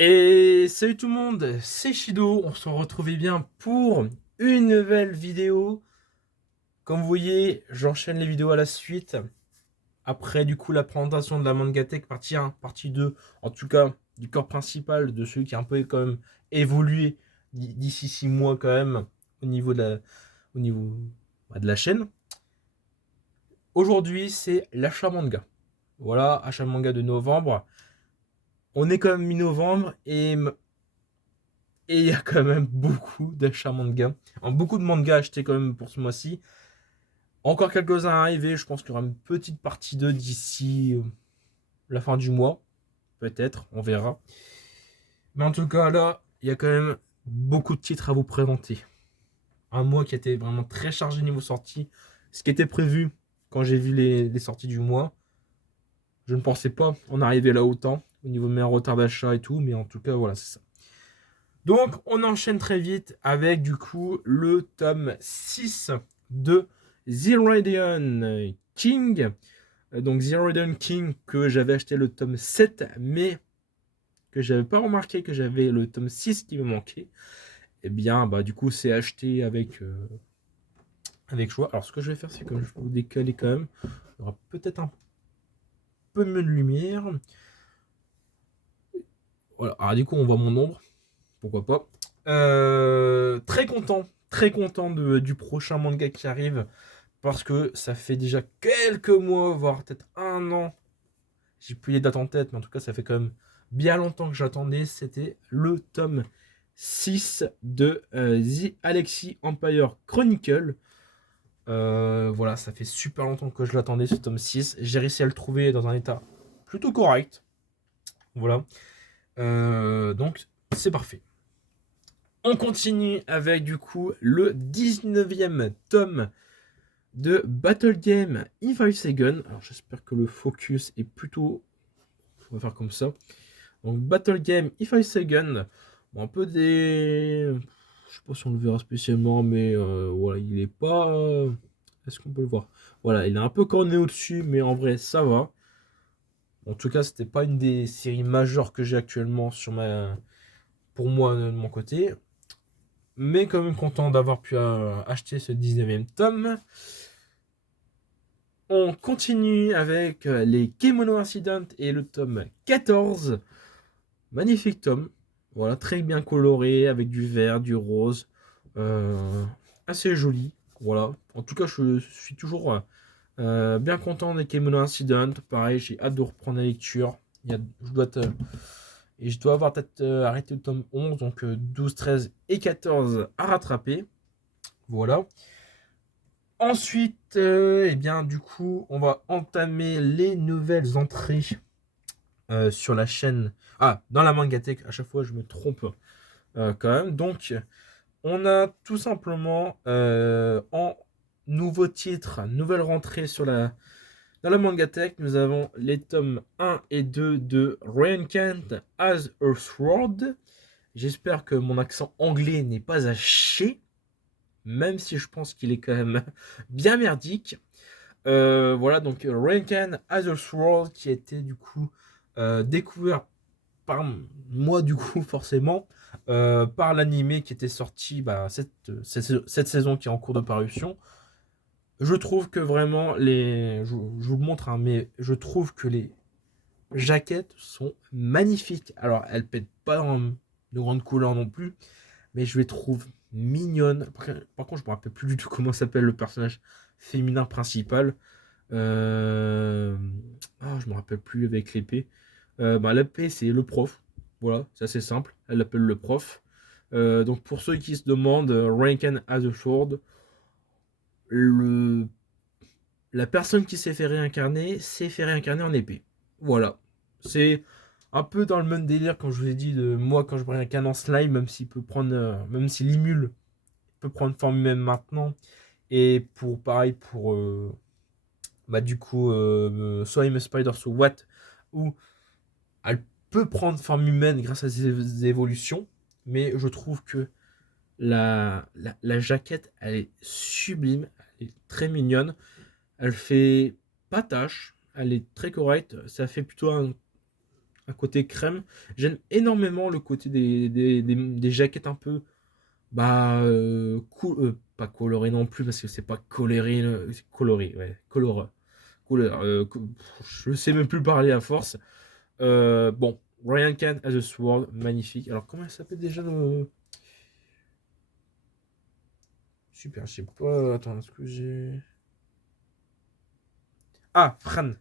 Et salut tout le monde, c'est Shido, on se retrouvait bien pour une nouvelle vidéo. Comme vous voyez, j'enchaîne les vidéos à la suite. Après du coup la présentation de la Mangatech partie 1, partie 2, en tout cas du corps principal de celui qui a un peu quand même évolué d'ici 6 mois quand même au niveau au niveau de la chaîne. Aujourd'hui c'est l'achat manga. Voilà, achat manga de novembre. On est quand même mi-novembre et il y a quand même beaucoup d'achats manga. Beaucoup de mangas achetés quand même pour ce mois-ci. Encore quelques-uns à arriver. Je pense qu'il y aura une petite partie 2 d'ici la fin du mois. Peut-être, on verra. Mais en tout cas, là, il y a quand même beaucoup de titres à vous présenter. Un mois qui était vraiment très chargé niveau sortie. Ce qui était prévu quand j'ai vu les sorties du mois. Je ne pensais pas en arriver là autant. Au niveau de mes retards d'achat et tout. Mais en tout cas, voilà, c'est ça. Donc, on enchaîne très vite avec du coup le tome 6 de Zero King. Donc, Zero King que j'avais acheté le tome 7, mais que j'avais pas remarqué que j'avais le tome 6 qui me manquait. Et bien, bah, du coup, c'est acheté avec choix. Alors, ce que je vais faire, c'est que je vais vous décaler quand même. Il y aura peut-être un peu mieux de lumière. Voilà. Alors, du coup, on voit mon ombre. Pourquoi pas. Très content du prochain manga qui arrive parce que ça fait déjà quelques mois, voire peut-être un an. J'ai plus les dates en tête, mais en tout cas, ça fait quand même bien longtemps que j'attendais. C'était le tome 6 de The Alexi Empire Chronicle. Voilà, ça fait super longtemps que je l'attendais, ce tome 6. J'ai réussi à le trouver dans un état plutôt correct. Voilà. Donc, c'est parfait. On continue avec du coup le 19e tome de Battle Game If I Second. Alors j'espère que le focus est plutôt... On va faire comme ça. Donc Battle Game If I Second. Bon, un peu des... Je sais pas si on le verra spécialement, mais voilà, il est pas... Est-ce qu'on peut le voir? Voilà, il est un peu corné au-dessus, mais en vrai, ça va. En tout cas, c'était pas une des séries majeures que j'ai actuellement pour moi de mon côté. Mais quand même content d'avoir pu acheter ce 19e tome. On continue avec les Kemono Incident et le tome 14. Magnifique tome. Voilà, très bien coloré avec du vert, du rose. Assez joli. Voilà. En tout cas, je suis toujours bien content des Kemono Incident. Pareil, j'ai hâte de reprendre la lecture. Je dois avoir peut-être arrêté le tome 11, donc 12, 13 et 14 à rattraper. Voilà. Ensuite, eh bien, du coup, on va entamer les nouvelles entrées sur la chaîne. Ah, dans la Mangatech, à chaque fois, je me trompe quand même. Donc, on a tout simplement en nouveau titre, nouvelle rentrée dans la Mangatech, nous avons les tomes 1 et 2 de Reincarnate as a Sword. J'espère que mon accent anglais n'est pas à chier, même si je pense qu'il est quand même bien merdique. Voilà, donc Rankin as a Sword qui a été du coup découvert par moi du coup forcément par l'animé qui était sorti cette saison qui est en cours de parution. Je trouve que vraiment je vous le montre hein, mais je trouve que les jaquettes sont magnifiques. Alors elles pètent pas dans de grandes couleurs non plus, mais je les trouve mignonnes. Par contre, je me rappelle plus du tout comment s'appelle le personnage féminin principal. Je me rappelle plus avec l'épée. L'épée, c'est le prof. Voilà, c'est assez simple. Elle l'appelle le prof. Donc, pour ceux qui se demandent, Rankin as a Sword, le... la personne qui s'est fait réincarner en épée. Voilà. C'est un peu dans le même délire, comme je vous ai dit, de moi quand je me réincarne en slime, même s'il peut prendre, même si l'imule peut prendre forme humaine maintenant. Et pour pareil pour du coup soit I'm a Spider, soit What, où elle peut prendre forme humaine grâce à ses évolutions, mais je trouve que la jaquette, elle est sublime, elle est très mignonne, elle fait pas tâche, elle est très correcte, ça fait plutôt un côté crème. J'aime énormément le côté des jaquettes un peu, pas colorées non plus, parce que c'est pas coloré, c'est coloré, ouais, couleur, je sais même plus parler à force. Bon, Ryan Khan as a Sword, magnifique. Alors, comment elle s'appelle déjà le. Super, je sais pas. Attends, est-ce que j'ai. Ah, Fran.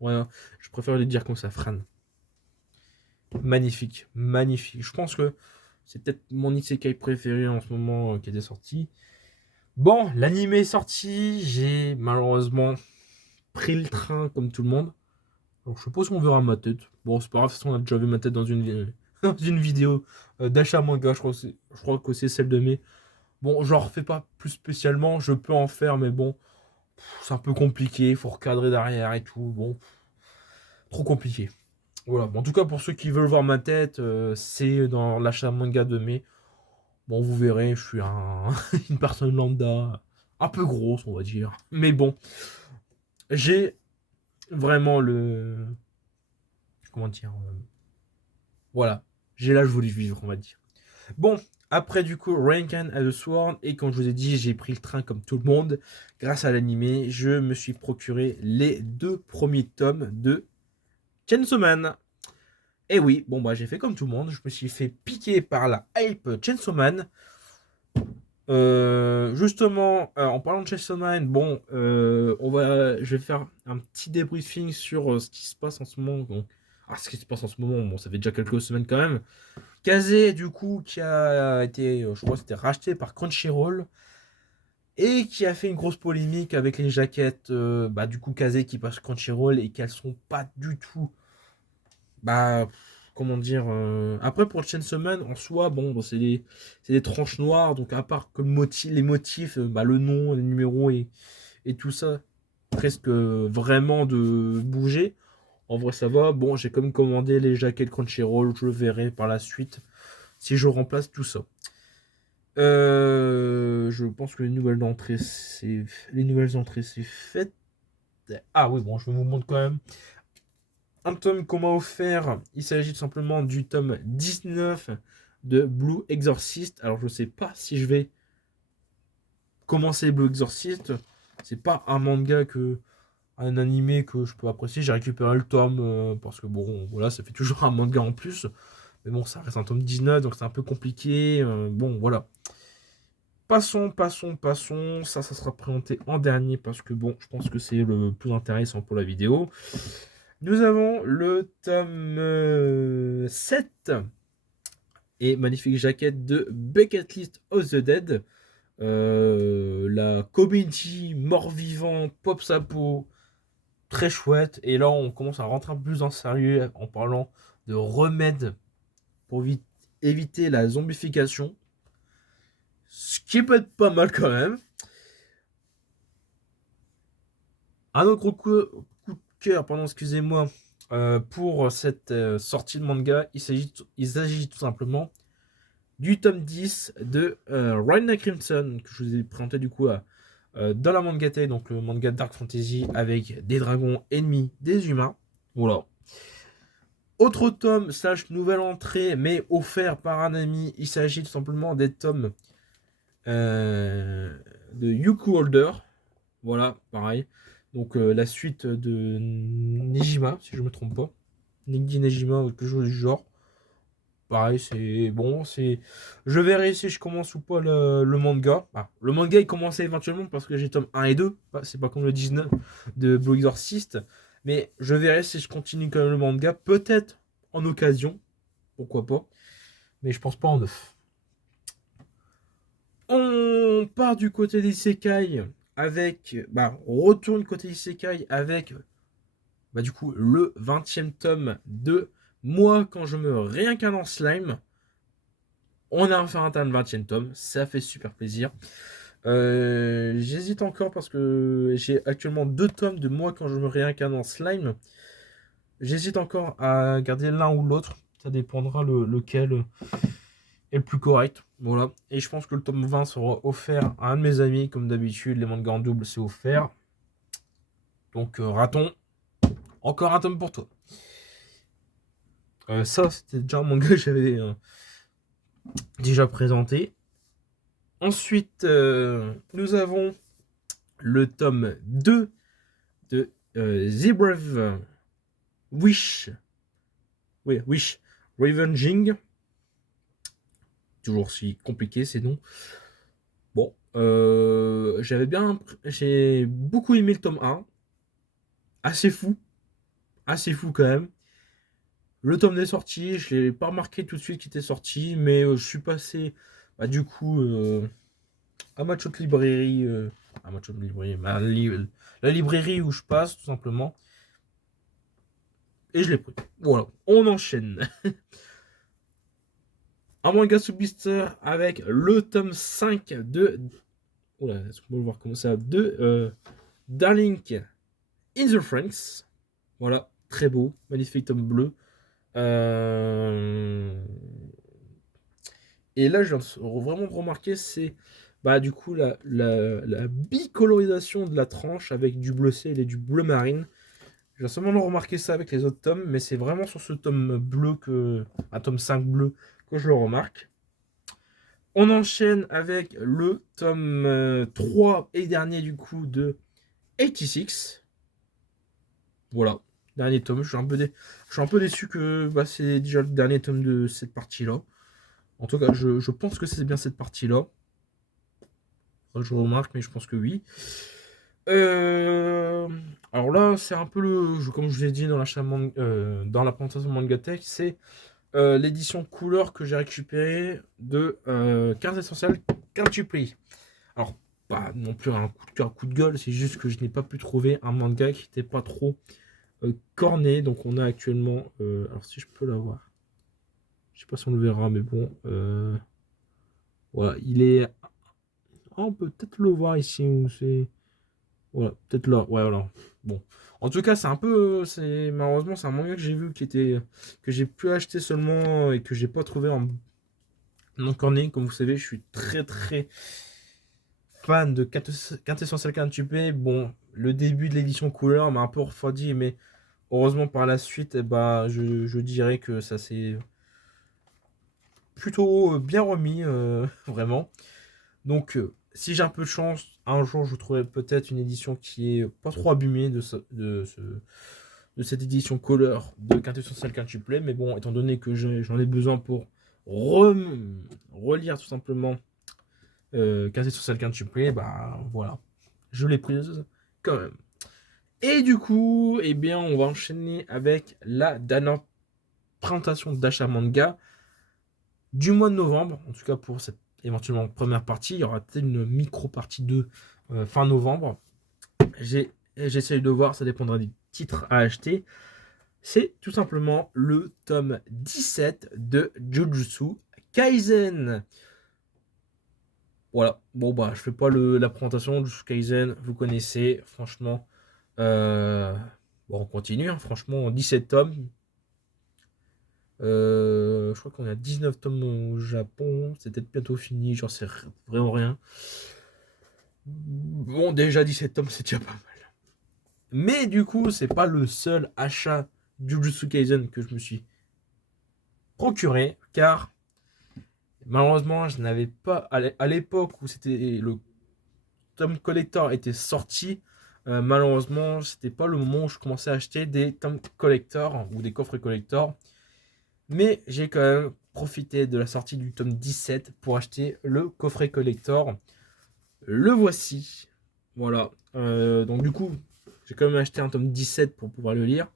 Ouais, je préfère le dire comme ça, Fran. Magnifique, magnifique. Je pense que c'est peut-être mon isekai préféré en ce moment qui est sorti. Bon, l'anime est sorti. J'ai malheureusement pris le train comme tout le monde. Alors, je suppose qu'on verra ma tête. Bon, c'est pas grave, de toute façon, on a déjà vu ma tête dans une vidéo d'achat manga. Je crois que c'est celle de mai. Bon, j'en refais pas plus spécialement. Je peux en faire, mais bon, c'est un peu compliqué. Il faut recadrer derrière et tout. Bon, trop compliqué. Voilà. Bon, en tout cas, pour ceux qui veulent voir ma tête, c'est dans l'achat manga de mai. Bon, vous verrez, je suis une personne lambda, un peu grosse, on va dire. Mais bon, j'ai vraiment le. Comment dire voilà. J'ai l'âge voulu vivre, on va dire. Bon, après du coup, Rankin as a Sworn, et comme je vous ai dit, j'ai pris le train comme tout le monde. Grâce à l'animé, je me suis procuré les 2 premiers tomes de Chainsaw Man. Et oui, bon bah j'ai fait comme tout le monde, je me suis fait piquer par la hype Chainsaw Man. Justement, en parlant de Chainsaw Man, bon, je vais faire un petit débriefing sur ce qui se passe en ce moment. Donc, ce qui se passe en ce moment, bon, ça fait déjà quelques semaines quand même. Kazé, du coup, qui a été, je crois, c'était racheté par Crunchyroll et qui a fait une grosse polémique avec les jaquettes, du coup, Kazé qui passe Crunchyroll et qu'elles sont pas du tout, bah, comment dire. Après, pour le Chainsaw Man, en soi, bon, c'est des tranches noires, donc à part que les motifs, le nom, les numéros et tout ça, presque vraiment de bouger. En vrai, ça va. Bon, j'ai quand même commandé les jaquettes Crunchyroll, je verrai par la suite si je remplace tout ça. Je pense que les nouvelles entrées, c'est fait. Ah oui, bon, je vous montre quand même un tome qu'on m'a offert. Il s'agit tout simplement du tome 19 de Blue Exorcist. Alors, je sais pas si je vais commencer Blue Exorcist. C'est pas un animé que je peux apprécier. J'ai récupéré le tome parce que bon, voilà, ça fait toujours un manga en plus. Mais bon, ça reste un tome 19, donc c'est un peu compliqué. Bon, voilà. Passons. Ça sera présenté en dernier parce que bon, je pense que c'est le plus intéressant pour la vidéo. Nous avons le tome 7 et magnifique jaquette de Bucket List of the Dead. La comédie mort-vivant, pop sapo, très chouette. Et là, on commence à rentrer un peu plus dans le sérieux en parlant de remèdes pour éviter la zombification. Ce qui peut être pas mal quand même. Un autre coup de cœur, pardon, excusez-moi, pour cette sortie de manga, il s'agit tout simplement du tome 10 de Rhina Crimson, que je vous ai présenté du coup dans la Mangate, donc le manga Dark Fantasy avec des dragons ennemis, des humains. Voilà. Autre tome, slash nouvelle entrée, mais offert par un ami, il s'agit tout simplement des tomes de Yuku Holder. Voilà, pareil. Donc la suite de Nejima, si je me trompe pas. Nigdi Nejima ou quelque chose du genre. Pareil, c'est bon, c'est. Je verrai si je commence ou pas le manga. Le manga il commence éventuellement parce que j'ai tome 1 et 2. C'est pas comme le 19 de Blue Exorcist. Mais je verrai si je continue quand même le manga. Peut-être en occasion. Pourquoi pas. Mais je pense pas en neuf. On part du côté des Isekai avec. On retourne côté Isekai avec. Du coup, le 20e tome de Moi quand je me réincarne en slime. On a enfin atteint le 20e tome. Ça fait super plaisir. J'hésite encore parce que j'ai actuellement 2 tomes de Moi quand je me réincarne en slime. J'hésite encore à garder l'un ou l'autre. Ça dépendra lequel est le plus correct. Voilà. Et je pense que le tome 20 sera offert à un de mes amis. Comme d'habitude, les mangas en double, c'est offert. Donc, raton. Encore un tome pour toi. Ça, c'était déjà un manga que j'avais déjà présenté. Ensuite, nous avons le tome 2 de The Brave Wish. Oui, Wish Revenging. Toujours si compliqué ces noms. Bon, j'ai beaucoup aimé le tome 1. Assez fou. Assez fou quand même. Le tome est sorti, je l'ai pas remarqué tout de suite qu'il était sorti, mais je suis passé du coup à ma shop librairie, à ma shop librairie, la librairie où je passe tout simplement, et je l'ai pris. Voilà, on enchaîne. Un manga sous blister avec le tome 5 de. Oula, est-ce qu'on peut le voir comme ça? De Darling in the Franxx. Voilà, très beau, magnifique tome bleu. Et là, je viens vraiment de remarquer, c'est du coup la bicolorisation de la tranche avec du bleu ciel et du bleu marine. Je viens seulement de remarquer ça avec les autres tomes, mais c'est vraiment sur ce tome bleu un tome 5 bleu que je le remarque. On enchaîne avec le tome 3 et dernier du coup de 86. Voilà, dernier tome. Je suis un peu déçu que c'est déjà le dernier tome de cette partie-là. En tout cas, je pense que c'est bien cette partie-là. Je remarque, mais je pense que oui. Alors là, c'est un peu comme je vous ai dit dans la présentation Mangatech, c'est l'édition couleur que j'ai récupérée de Cartes Essentielles Quintupli. Alors, pas non plus un coup de cœur, coup de gueule, c'est juste que je n'ai pas pu trouver un manga qui n'était pas trop corné. Donc on a actuellement, alors si je peux l'avoir, je sais pas si on le verra, mais bon, voilà, il est. Ah, on peut peut-être le voir ici où c'est. Voilà, peut-être là. Ouais, voilà. Bon. En tout cas, c'est un peu. Malheureusement, c'est un manga que j'ai vu que j'ai pu acheter seulement et que j'ai pas trouvé en non corné. Comme vous savez, je suis très très fan de Quintessential Quintupé. Bon, le début de l'édition couleur m'a un peu refroidi, mais heureusement par la suite, je dirais que ça s'est plutôt bien remis, vraiment. Donc, si j'ai un peu de chance, un jour, je trouverai peut-être une édition qui est pas trop abîmée de cette édition couleur de Quintessential Quintuplet. Mais bon, étant donné que j'en ai besoin pour relire tout simplement Quintessential Quintuplet, voilà, je l'ai prise quand même. Et du coup, eh bien, on va enchaîner avec la dernière présentation d'achat manga du mois de novembre, en tout cas pour cette éventuellement première partie. Il y aura peut-être une micro-partie 2 fin novembre. J'essaye de voir, ça dépendra des titres à acheter. C'est tout simplement le tome 17 de Jujutsu Kaisen. Voilà, bon je fais pas la présentation. Jujutsu Kaisen, vous connaissez, franchement. On continue, hein, franchement, 17 tomes. Je crois qu'on est à 19 tomes au Japon. C'est peut-être bientôt fini, j'en sais vraiment rien. Bon, déjà 17 tomes, c'est déjà pas mal. Mais du coup, c'est pas le seul achat Jujutsu Kaisen que je me suis procuré, car malheureusement, je n'avais pas à l'époque où c'était le tome collector était sorti. Malheureusement, c'était pas le moment où je commençais à acheter des tomes collector ou des coffrets collector. Mais j'ai quand même profité de la sortie du tome 17 pour acheter le coffret collector. Le voici. Voilà. Donc du coup, j'ai quand même acheté un tome 17 pour pouvoir le lire.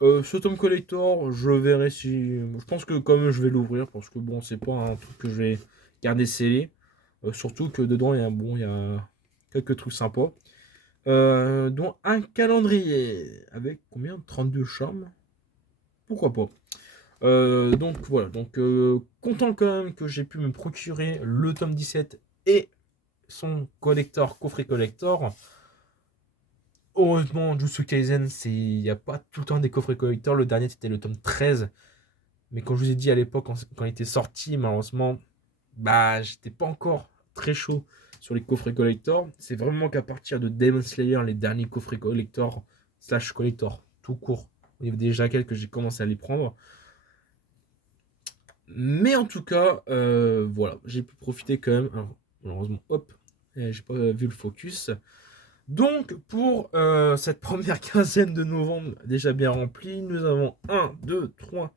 Ce tome collector, je verrai si. Je pense que quand même je vais l'ouvrir parce que bon, c'est pas un truc que je vais garder scellé. Surtout que dedans, il y a quelques trucs sympas. Dont un calendrier avec combien? 32 charmes. Pourquoi pas? Donc voilà, content quand même que j'ai pu me procurer le tome 17 et son coffret collector. Heureusement, Jujutsu Kaisen, il n'y a pas tout le temps des coffrets collector. Le dernier, c'était le tome 13. Mais comme je vous ai dit à l'époque, quand il était sorti, malheureusement, j'étais pas encore très chaud sur les coffrets collector. C'est vraiment qu'à partir de Demon Slayer, les derniers coffrets collector, slash collector, tout court. Il y avait déjà quelques, j'ai commencé à les prendre. Mais en tout cas, voilà, j'ai pu profiter quand même. Alors, malheureusement, hop, j'ai pas vu le focus. Donc, pour cette première quinzaine de novembre, déjà bien remplie, nous avons 1, 2, 3,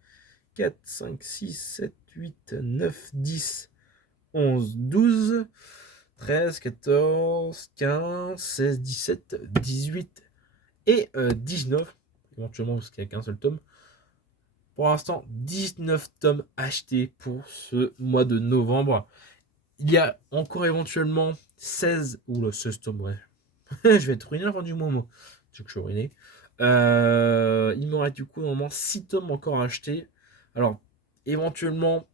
4, 5, 6, 7, 8, 9, 10, 11, 12, 13, 14, 15, 16, 17, 18 et 19, éventuellement parce qu'il n'y a qu'un seul tome. Pour l'instant, 19 tomes achetés pour ce mois de novembre. Il y a encore éventuellement 16, ou le 16 tomes, ouais. Je vais être ruiné à la fin du moment. C'est que je suis ruiné. Il m'aurait du coup normalement 6 tomes encore à acheter. Alors, éventuellement,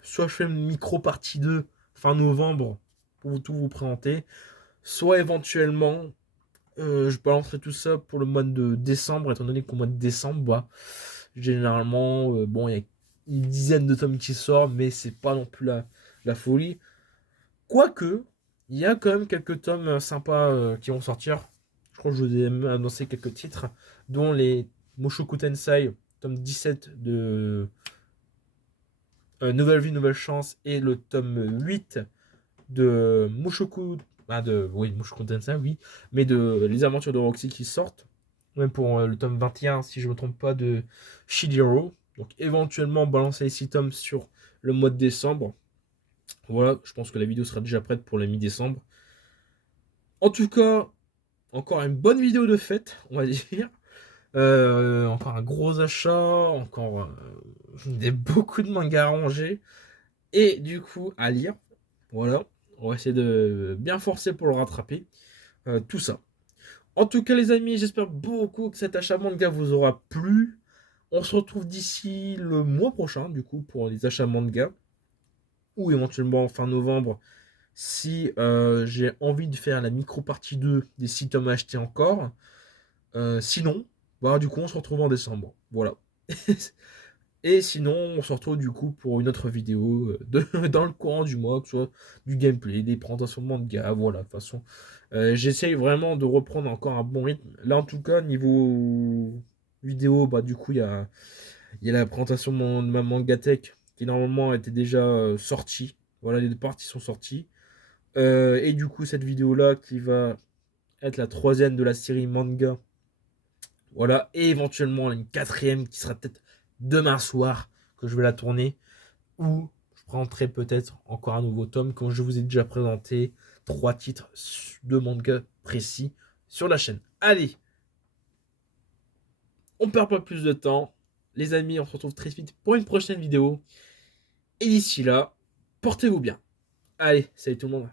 soit je fais une micro partie 2 fin novembre pour tout vous présenter, soit éventuellement je balancerai tout ça pour le mois de décembre, étant donné qu'au mois de décembre, bah, généralement, bon, il y a une dizaine de tomes qui sortent, mais c'est pas non plus la folie. Quoique, il y a quand même quelques tomes sympas qui vont sortir. Je crois que je vous ai même annoncé quelques titres, dont les Mushoku Tensei, tome 17 de Nouvelle Vie, Nouvelle Chance, et le tome 8 de Mushoku. Oui, Mushoku Tensei, oui, mais de Les Aventures de Roxy qui sortent. Même pour le tome 21, si je ne me trompe pas, de Shidiro. Donc éventuellement balancer les 6 tomes sur le mois de décembre. Voilà, je pense que la vidéo sera déjà prête pour la mi-décembre. En tout cas, encore une bonne vidéo de fête, on va dire. Encore un gros achat, encore beaucoup de mangas à ranger. Et du coup, à lire. Voilà, on va essayer de bien forcer pour le rattraper. Tout ça. En tout cas, les amis, j'espère beaucoup que cet achat manga vous aura plu. On se retrouve d'ici le mois prochain, du coup, pour les achats manga. Ou éventuellement fin novembre, si j'ai envie de faire la micro-partie 2 des 6 tomes achetés encore. Sinon, bah, du coup, on se retrouve en décembre. Voilà. Et sinon, on se retrouve du coup pour une autre vidéo dans le courant du mois, que ce soit du gameplay, des présentations de manga, voilà, de toute façon. J'essaye vraiment de reprendre encore un bon rythme. Là, en tout cas, niveau vidéo, bah, du coup, il y a la présentation de ma Mangatech qui normalement était déjà sortie. Voilà, les deux parties sont sorties. Et du coup, cette vidéo-là qui va être la troisième de la série manga. Voilà, et éventuellement une quatrième qui sera peut-être demain soir que je vais la tourner. Ou je prendrai peut-être encore un nouveau tome, comme je vous ai déjà présenté 3 titres de manga précis sur la chaîne. Allez, on perd pas plus de temps. Les amis, on se retrouve très vite pour une prochaine vidéo. Et d'ici là, portez-vous bien. Allez, salut tout le monde.